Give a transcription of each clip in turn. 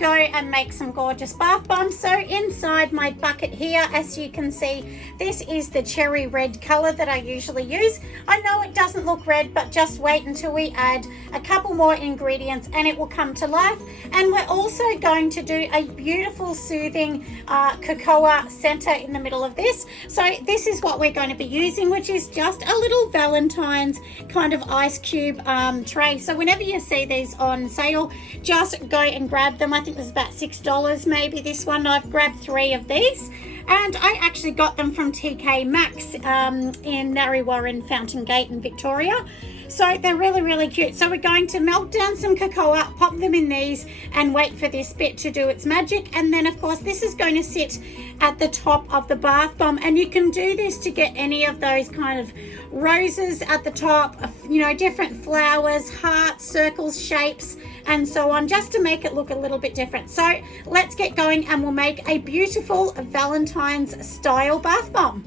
go and make some gorgeous bath bombs. So inside my bucket here, as you can see, this is the cherry red color that I usually use. I know it doesn't look red, but just wait until we add a couple more ingredients and it will come to life. And we're also going to do a beautiful soothing cocoa center in the middle of this. So this is what we're going to be using, which is just a little Valentine's kind of ice cube tray. So whenever you see these on sale, just go and grab them. I think there's about $6 maybe this one. I've grabbed 3 of these. And I actually got them from TK Maxx in Narre Warren, Fountain Gate in Victoria. So they're really, really cute. So we're going to melt down some cocoa, pop them in these and wait for this bit to do its magic. And then of course this is going to sit at the top of the bath bomb, and you can do this to get any of those kind of roses at the top, you know, different flowers, hearts, circles, shapes, and so on, just to make it look a little bit different. So let's get going and we'll make a beautiful Valentine's style bath bomb.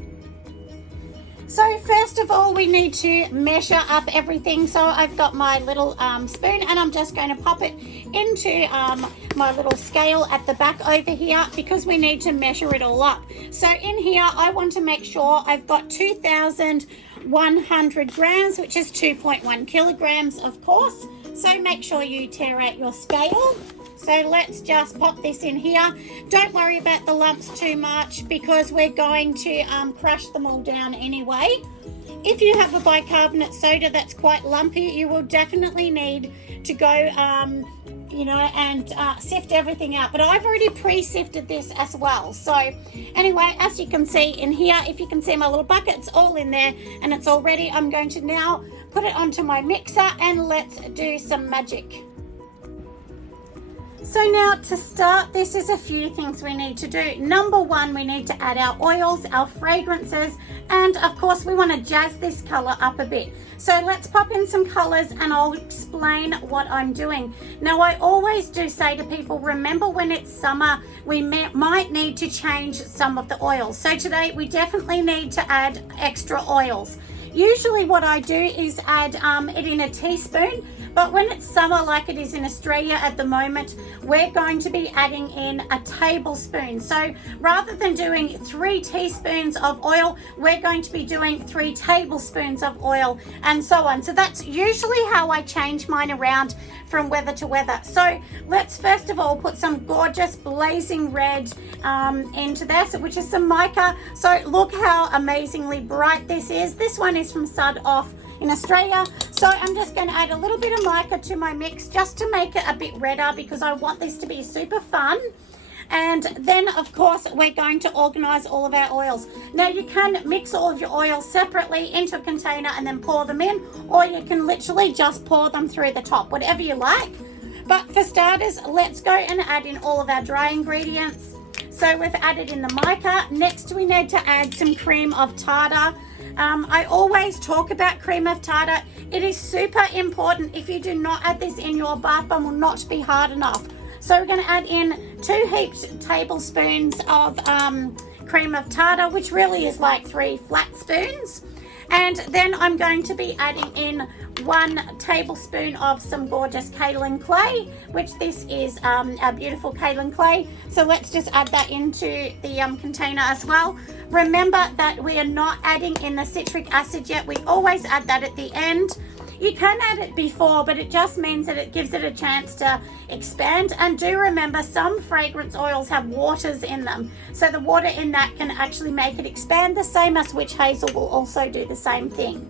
So first of all, we need to measure up everything. So I've got my little spoon and I'm just going to pop it into my little scale at the back over here because we need to measure it all up. So in here, I want to make sure I've got 2,100 grams, which is 2.1 kilograms, of course. So make sure you tear out your scale. So let's just pop this in here. Don't worry about the lumps too much because we're going to crush them all down anyway. If you have a bicarbonate soda that's quite lumpy, you will definitely need to go, you know, and sift everything out. But I've already pre-sifted this as well. So anyway, as you can see in here, if you can see my little bucket, it's all in there and it's all ready. I'm going to now put it onto my mixer and let's do some magic. So now to start, this is a few things we need to do. Number one, we need to add our oils, our fragrances, and of course we want to jazz this color up a bit. So let's pop in some colors and I'll explain what I'm doing. Now I always do say to people, remember when it's summer, we might need to change some of the oils. So today we definitely need to add extra oils. Usually what I do is add it in a teaspoon, but when it's summer like it is in Australia at the moment, we're going to be adding in a tablespoon. So rather than doing 3 teaspoons of oil, we're going to be doing 3 tablespoons of oil and so on. So that's usually how I change mine around from weather to weather. So let's first of all put some gorgeous blazing red into this, which is some mica. So look how amazingly bright this is. This one is from Sud Off in Australia. So I'm just going to add a little bit of mica to my mix just to make it a bit redder because I want this to be super fun. And then of course we're going to organize all of our oils. Now you can mix all of your oils separately into a container and then pour them in, or you can literally just pour them through the top, whatever you like. But for starters, let's go and add in all of our dry ingredients. So we've added in the mica. Next we need to add some cream of tartar. I always talk about cream of tartar. It is super important. If you do not add this in, your bath bomb will not be hard enough. So we're going to add in 2 heaped tablespoons of cream of tartar, which really is like 3 flat spoons. And then I'm going to be adding in 1 tablespoon of some gorgeous kaolin clay, which this is a beautiful kaolin clay. So let's just add that into the container as well. Remember that we are not adding in the citric acid yet. We always add that at the end. You can add it before, but it just means that it gives it a chance to expand. And do remember, some fragrance oils have waters in them. So the water in that can actually make it expand, the same as witch hazel will also do the same thing.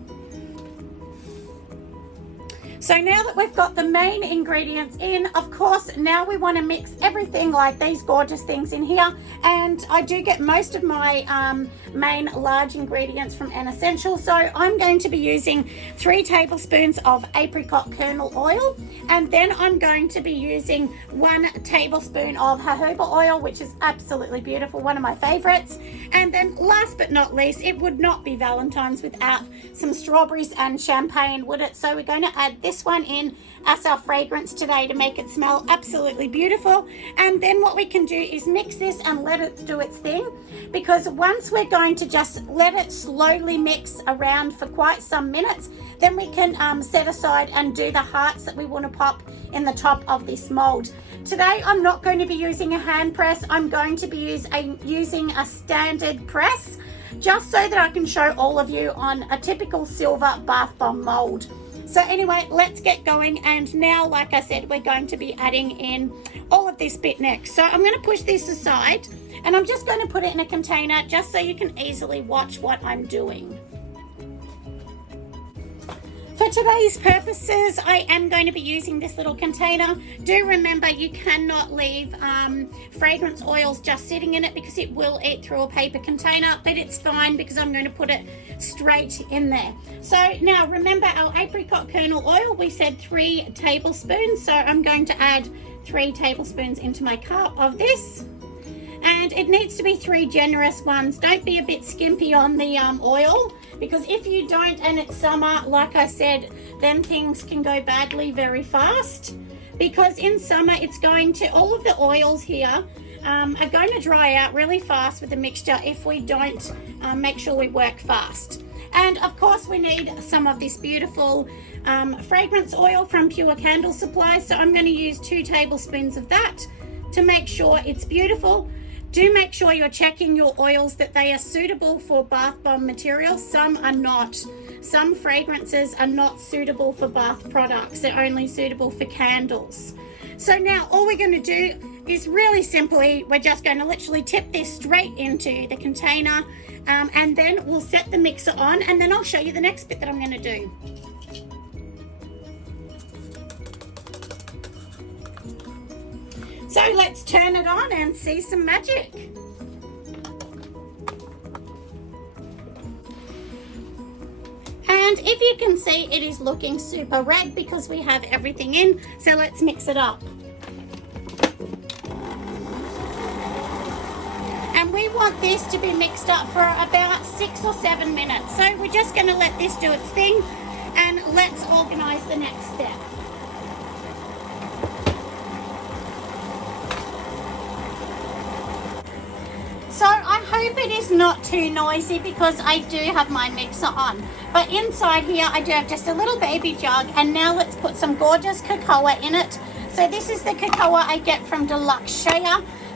So now that we've got the main ingredients in, of course, now we want to mix everything like these gorgeous things in here. And I do get most of my main large ingredients from An Essential. So I'm going to be using 3 tablespoons of apricot kernal oil. And then I'm going to be using 1 tablespoon of jojoba oil, which is absolutely beautiful, one of my favorites. And then last but not least, it would not be Valentine's without some strawberries and champagne, would it? So we're going to add this this one in as our fragrance today to make it smell absolutely beautiful. And then what we can do is mix this and let it do its thing, because once we're going to just let it slowly mix around for quite some minutes, then we can set aside and do the hearts that we want to pop in the top of this mold. Today I'm not going to be using a hand press. I'm going to be using a standard press, just so that I can show all of you on a typical silver bath bomb mold. So anyway, let's get going. And now, like I said, we're going to be adding in all of this bit next. So I'm going to push this aside and I'm just going to put it in a container just so you can easily watch what I'm doing. For today's purposes, I am going to be using this little container. Do remember, you cannot leave fragrance oils just sitting in it, because it will eat through a paper container, but it's fine because I'm going to put it straight in there. So now remember our apricot kernel oil, we said 3 tablespoons. So I'm going to add 3 tablespoons into my cup of this. And it needs to be 3 generous ones. Don't be a bit skimpy on the oil, because if you don't and it's summer, like I said, then things can go badly very fast. Because in summer, it's going to, all of the oils here are going to dry out really fast with the mixture if we don't make sure we work fast. And of course, we need some of this beautiful fragrance oil from Pure Candle Supply. So I'm going to use 2 tablespoons of that to make sure it's beautiful. Do make sure you're checking your oils that they are suitable for bath bomb material. Some are not. Some fragrances are not suitable for bath products. They're only suitable for candles. So now all we're going to do is really simply, we're just going to literally tip this straight into the container, and then we'll set the mixer on, and then I'll show you the next bit that I'm going to do. So let's turn it on and see some magic. And if you can see, it is looking super red because we have everything in. So let's mix it up. And we want this to be mixed up for about 6 or 7 minutes. So we're just going to let this do its thing, and let's organize the next step. So I hope it is not too noisy because I do have my mixer on. But inside here I do have just a little baby jug, and now let's put some gorgeous cocoa in it. So this is the cocoa I get from Deluxe Shea.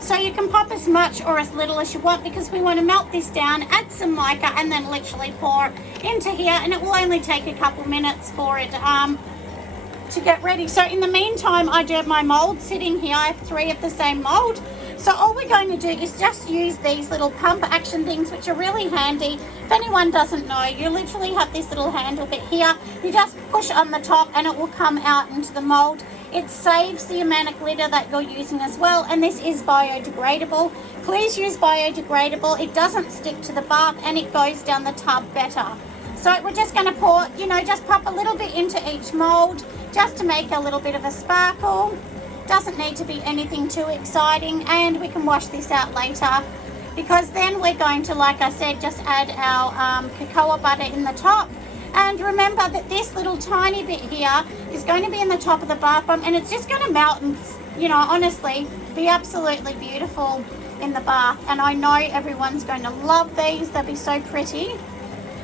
So you can pop as much or as little as you want, because we want to melt this down, add some mica, and then literally pour into here, and it will only take a couple minutes for it to get ready. So in the meantime, I do have my mold sitting here. I have 3 of the same mold. So all we're going to do is just use these little pump action things, which are really handy. If anyone doesn't know, you literally have this little handle bit here. You just push on the top and it will come out into the mold. It saves the amount of glitter that you're using as well, and this is biodegradable. Please use biodegradable. It doesn't stick to the bark and it goes down the tub better. So we're just going to pour, just pop a little bit into each mold just to make a little bit of a sparkle. Doesn't need to be anything too exciting, and we can wash this out later, because then we're going to, like I said, just add our cocoa butter in the top. And remember that this little tiny bit here is going to be in the top of the bath bomb, and it's just going to melt and, honestly, be absolutely beautiful in the bath. And I know everyone's going to love these. They'll be so pretty.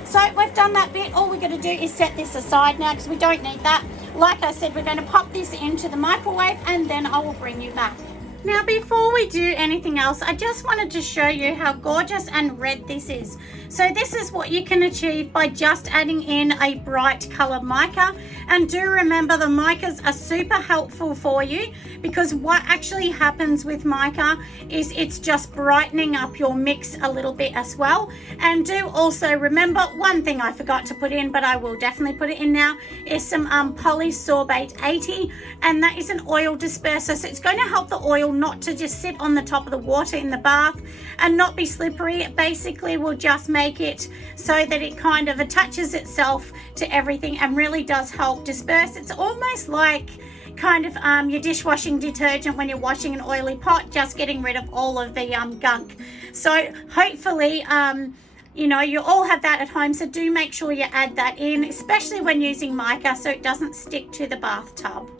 So we've done that bit. All we're going to do is set this aside now, because we don't need that. Like I said, we're going to pop this into the microwave, and then I will bring you back. Now, before we do anything else, I just wanted to show you how gorgeous and red this is. So this is what you can achieve by just adding in a bright color mica. And do remember, the micas are super helpful for you, because what actually happens with mica is it's just brightening up your mix a little bit as well. And do also remember, one thing I forgot to put in, but I will definitely put it in now, is some polysorbate 80, and that is an oil disperser. So it's going to help the oil not to just sit on the top of the water in the bath and not be slippery. It basically will just make it so that it kind of attaches itself to everything and really does help disperse. It's almost like kind of your dishwashing detergent when you're washing an oily pot, just getting rid of all of the gunk. So hopefully you know, you all have that at home, so do make sure you add that in, especially when using mica, so it doesn't stick to the bathtub.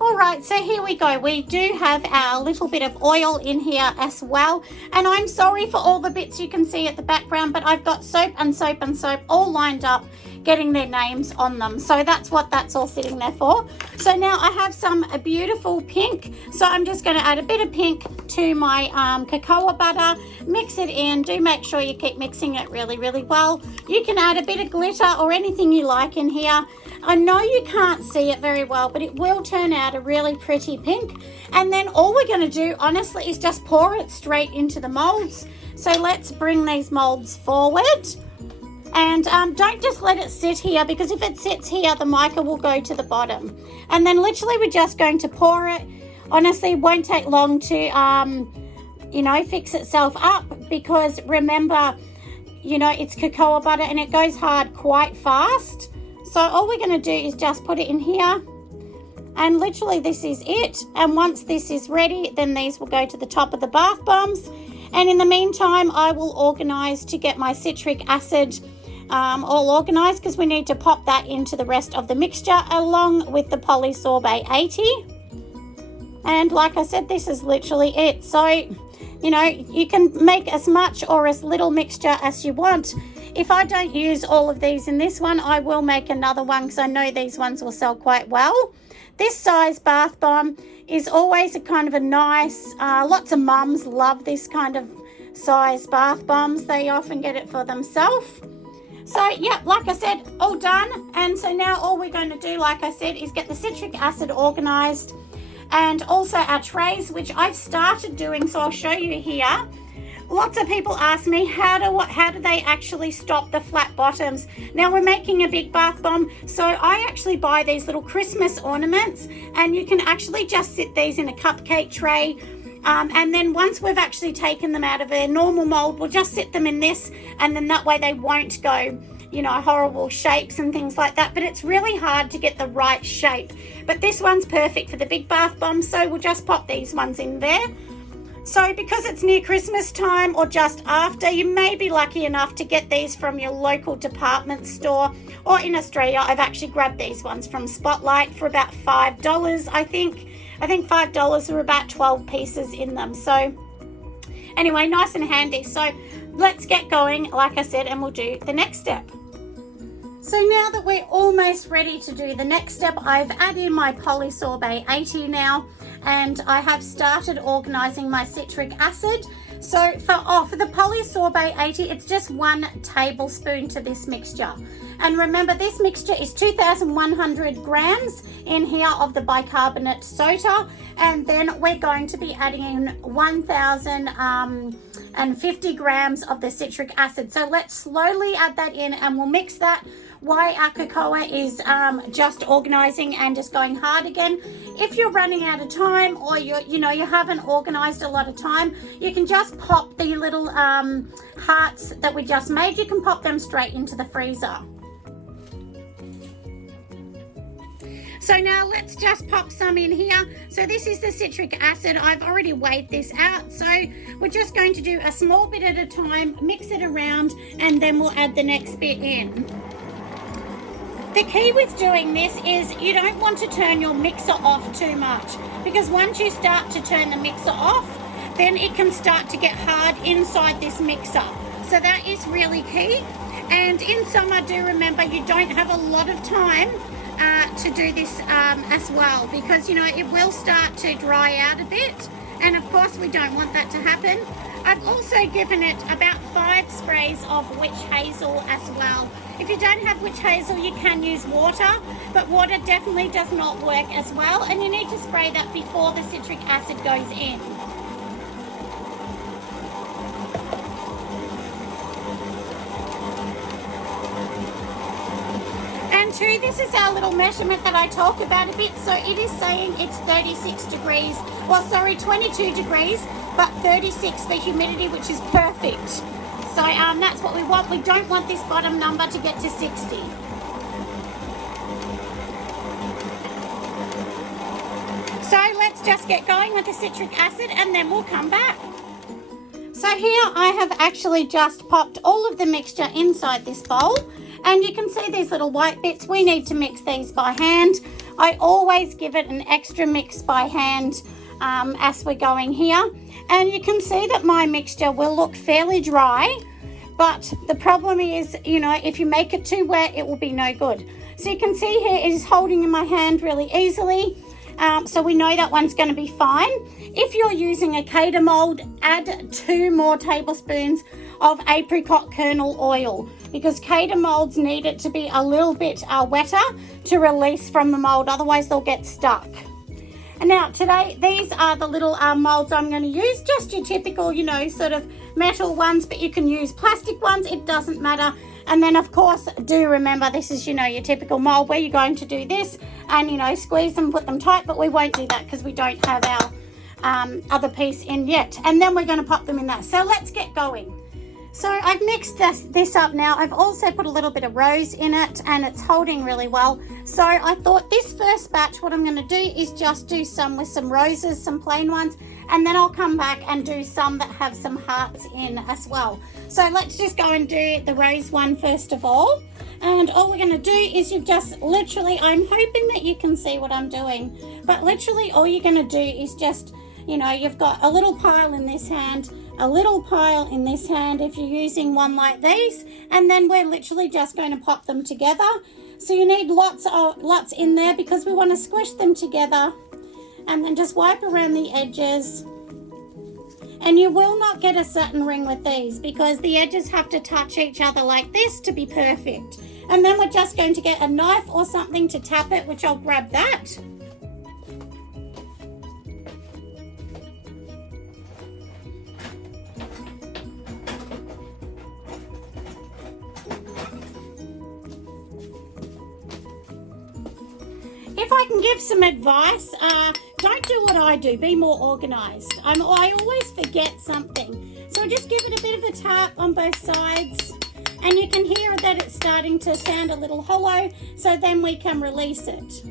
All right, so here we go. We do have our little bit of oil in here as well. And I'm sorry for all the bits you can see at the background, but I've got soap and soap and soap all lined up, getting their names on them. So that's what that's all sitting there for. So now I have some beautiful pink. So I'm just going to add a bit of pink to my cocoa butter, mix it in. Do make sure you keep mixing it really, really well. You can add a bit of glitter or anything you like in here. I know you can't see it very well, but it will turn out a really pretty pink. And then all we're going to do, honestly, is just pour it straight into the molds. So let's bring these molds forward. And don't just let it sit here, because if it sits here, the mica will go to the bottom. And then literally we're just going to pour it. Honestly, it won't take long to, you know, fix itself up, because remember, you know, it's cocoa butter and it goes hard quite fast. So all we're going to do is just put it in here, and literally this is it. And once this is ready, then these will go to the top of the bath bombs. And in the meantime, I will organise to get my citric acid all organised, because we need to pop that into the rest of the mixture along with the polysorbate 80. And like I said, this is literally it. So, you know, you can make as much or as little mixture as you want. If I don't use all of these in this one, I will make another one, because I know these ones will sell quite well. This size bath bomb is always a kind of a nice, lots of mums love this kind of size bath bombs. They often get it for themselves. So yeah, like I said, all done. And so now all we're going to do, like I said, is get the citric acid organized, and also our trays, which I've started doing, so I'll show you here. Lots of people ask me, how do they actually stop the flat bottoms? Now we're making a big bath bomb, so I actually buy these little Christmas ornaments, and you can actually just sit these in a cupcake tray. And then once we've actually taken them out of their normal mold, we'll just sit them in this, and then that way they won't go, you know, horrible shapes and things like that. But it's really hard to get the right shape. But this one's perfect for the big bath bomb, so we'll just pop these ones in there. So because it's near Christmas time or just after, you may be lucky enough to get these from your local department store, or in Australia, I've actually grabbed these ones from Spotlight for about $5, I think. I think $5 are about 12 pieces in them. So anyway, nice and handy. So let's get going, like I said, and we'll do the next step. So now that we're almost ready to do the next step, I've added my polysorbate 80 now, and I have started organising my citric acid. So for the polysorbate 80, it's just 1 tablespoon to this mixture. And remember, this mixture is 2,100 grams in here of the bicarbonate soda, and then we're going to be adding in 1,050 grams of the citric acid. So let's slowly add that in, and we'll mix that while our cocoa is just organising and just going hard again. If you're running out of time, or you haven't organised a lot of time, you can just pop the little hearts that we just made. You can pop them straight into the freezer. So now let's just pop some in here. So this is the citric acid. I've already weighed this out. So we're just going to do a small bit at a time, mix it around, and then we'll add the next bit in. The key with doing this is you don't want to turn your mixer off too much, because once you start to turn the mixer off, then it can start to get hard inside this mixer. So that is really key. And in summer, do remember you don't have a lot of time to do this as well, because it will start to dry out a bit, and of course we don't want that to happen. I've also given it about 5 sprays of witch hazel as well. If you don't have witch hazel, you can use water, but water definitely does not work as well, and you need to spray that before the citric acid goes in. And too, this is our little measurement that I talk about a bit. So it is saying it's 36 degrees, 22 degrees, but 36 for humidity, which is perfect. So that's what we want. We don't want this bottom number to get to 60. So let's just get going with the citric acid, and then we'll come back. So here I have actually just popped all of the mixture inside this bowl, and you can see these little white bits. We need to mix these by hand. I always give it an extra mix by hand as we're going here. And you can see that my mixture will look fairly dry, but the problem is, you know, if you make it too wet, it will be no good. So you can see here it is holding in my hand really easily. So we know that one's going to be fine. If you're using a Cater mold, add 2 more tablespoons of apricot kernel oil, because Cater molds need it to be a little bit wetter to release from the mold, otherwise they'll get stuck. And now today, these are the little molds I'm going to use, just your typical, you know, sort of metal ones, but you can use plastic ones, it doesn't matter. And then of course, do remember this is, you know, your typical mold where you're going to do this and, you know, squeeze them, put them tight, but we won't do that because we don't have our other piece in yet. And then we're going to pop them in that. So let's get going. So I've mixed this up now. I've also put a little bit of rose in it and it's holding really well. So I thought this first batch, what I'm going to do is just do some with some roses, some plain ones, and then I'll come back and do some that have some hearts in as well. So let's just go and do the rose one first of all. And all we're going to do is you've just literally, I'm hoping that you can see what I'm doing, but literally all you're going to do is just, you know, you've got a little pile in this hand, a little pile in this hand if you're using one like these, and then we're literally just going to pop them together. So you need lots in there because we want to squish them together, and then just wipe around the edges. And you will not get a satin ring with these because the edges have to touch each other like this to be perfect. And then we're just going to get a knife or something to tap it, which I'll grab that. If I can give some advice, don't do what I do, be more organised. I always forget something. So just give it a bit of a tap on both sides, and you can hear that it's starting to sound a little hollow, so then we can release it.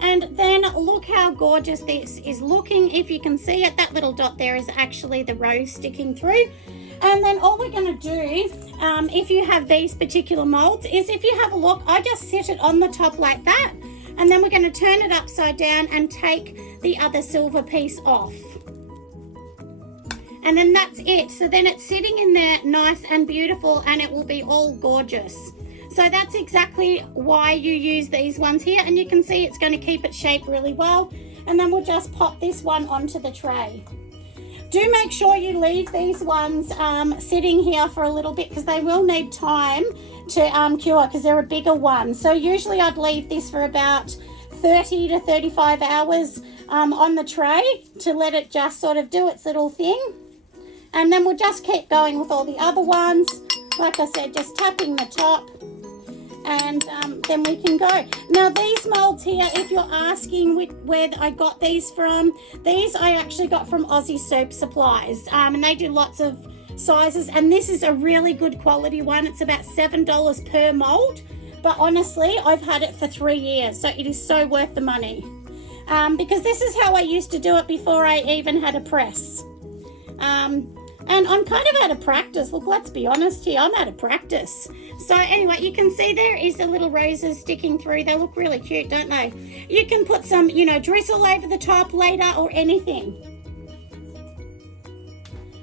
And then look how gorgeous this is looking. If you can see it, that little dot there is actually the rose sticking through. And then all we're going to do, if you have these particular molds, is if you have a look, I just sit it on the top like that. And then we're going to turn it upside down and take the other silver piece off. And then that's it. So then it's sitting in there nice and beautiful, and it will be all gorgeous. So that's exactly why you use these ones here. And you can see it's going to keep its shape really well. And then we'll just pop this one onto the tray. Do make sure you leave these ones sitting here for a little bit because they will need time to cure because they're a bigger one. So usually I'd leave this for about 30 to 35 hours on the tray to let it just sort of do its little thing. And then we'll just keep going with all the other ones. Like I said, just tapping the top, and then we can go. Now these molds here, if you're asking where I got these from, these I actually got from Aussie Soap Supplies, and they do lots of sizes, and this is a really good quality one. It's about $7 per mold, but honestly I've had it for 3 years, so it is so worth the money, because this is how I used to do it before I even had a press. And I'm kind of out of practice. Look, let's be honest here, I'm out of practice. So anyway, you can see there is the little roses sticking through. They look really cute, don't they? You can put some, you know, drizzle over the top later or anything.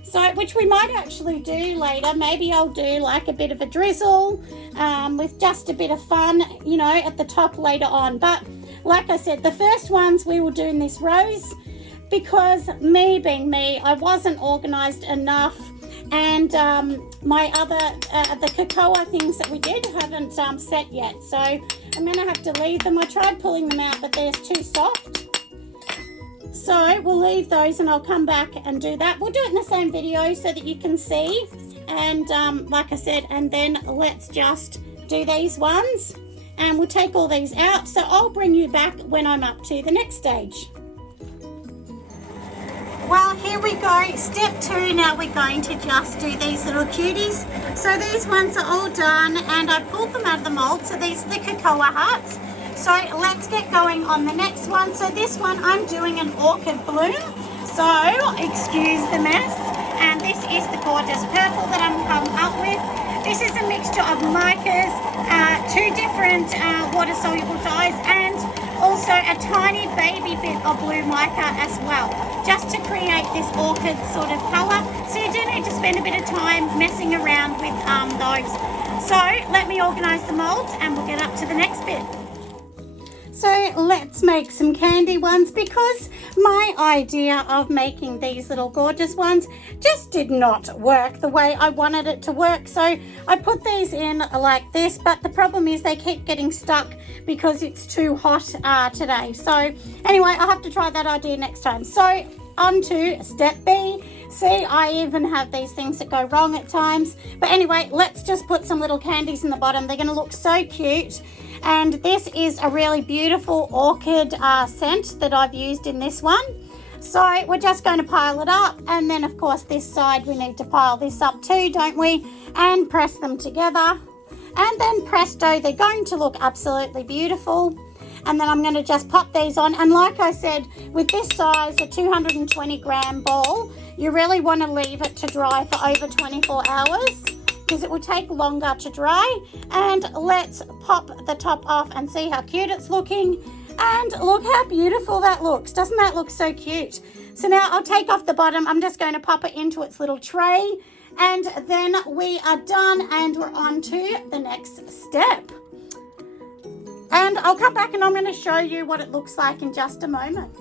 So, which we might actually do later. Maybe I'll do like a bit of a drizzle with just a bit of fun, you know, at the top later on. But like I said, the first ones we will do in this rose, because me being me, I wasn't organised enough, and my other, the cocoa things that we did haven't set yet. So I'm going to have to leave them. I tried pulling them out, but they're too soft. So we'll leave those and I'll come back and do that. We'll do it in the same video so that you can see. And like I said, and then let's just do these ones and we'll take all these out. So I'll bring you back when I'm up to the next stage. Well, here we go. Step 2. Now we're going to just do these little cuties. So these ones are all done and I pulled them out of the mold. So these are the cocoa hearts. So let's get going on the next one. So this one I'm doing an orchid bloom. So excuse the mess. and this is the gorgeous purple that I'm come up with. This is a mixture of micas, 2 different water-soluble dyes, and also a tiny baby bit of blue mica as well, just to create this orchid sort of colour. So you do need to spend a bit of time messing around with those. So let me organise the moulds and we'll get up to the next bit. So let's make some candy ones, because my idea of making these little gorgeous ones just did not work the way I wanted it to work. So I put these in like this, but the problem is they keep getting stuck because it's too hot today. So anyway, I'll have to try that idea next time. So on to step B. See, I even have these things that go wrong at times. But anyway, let's just put some little candies in the bottom. They're going to look so cute. And this is a really beautiful orchid scent that I've used in this one. So we're just going to pile it up. And then, of course, this side we need to pile this up too, don't we? And press them together. And then presto, they're going to look absolutely beautiful. And then I'm going to just pop these on. And like I said, with this size, a 220 gram ball, you really want to leave it to dry for over 24 hours because it will take longer to dry. And let's pop the top off and see how cute it's looking. And look how beautiful that looks. Doesn't that look so cute? So now I'll take off the bottom. I'm just going to pop it into its little tray. And then we are done and we're on to the next step. And I'll come back and I'm going to show you what it looks like in just a moment.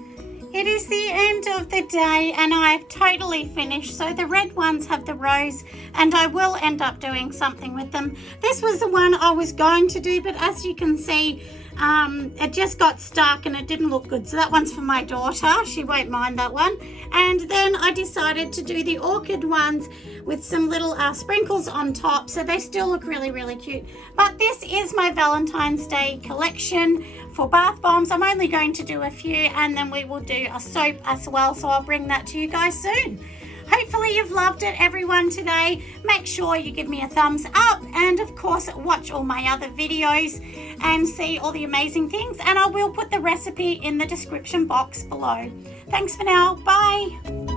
It is the end of the day and I've totally finished. So the red ones have the rose and I will end up doing something with them. This was the one I was going to do, but as you can see, it just got stuck and it didn't look good. So that one's for my daughter. She won't mind that one. And then I decided to do the orchid ones with some little sprinkles on top. So they still look really, really cute. But this is my Valentine's Day collection for bath bombs. I'm only going to do a few and then we will do a soap as well. So I'll bring that to you guys soon. Hopefully you've loved it, everyone, today. Make sure you give me a thumbs up and, of course, watch all my other videos and see all the amazing things. And I will put the recipe in the description box below. Thanks for now. Bye.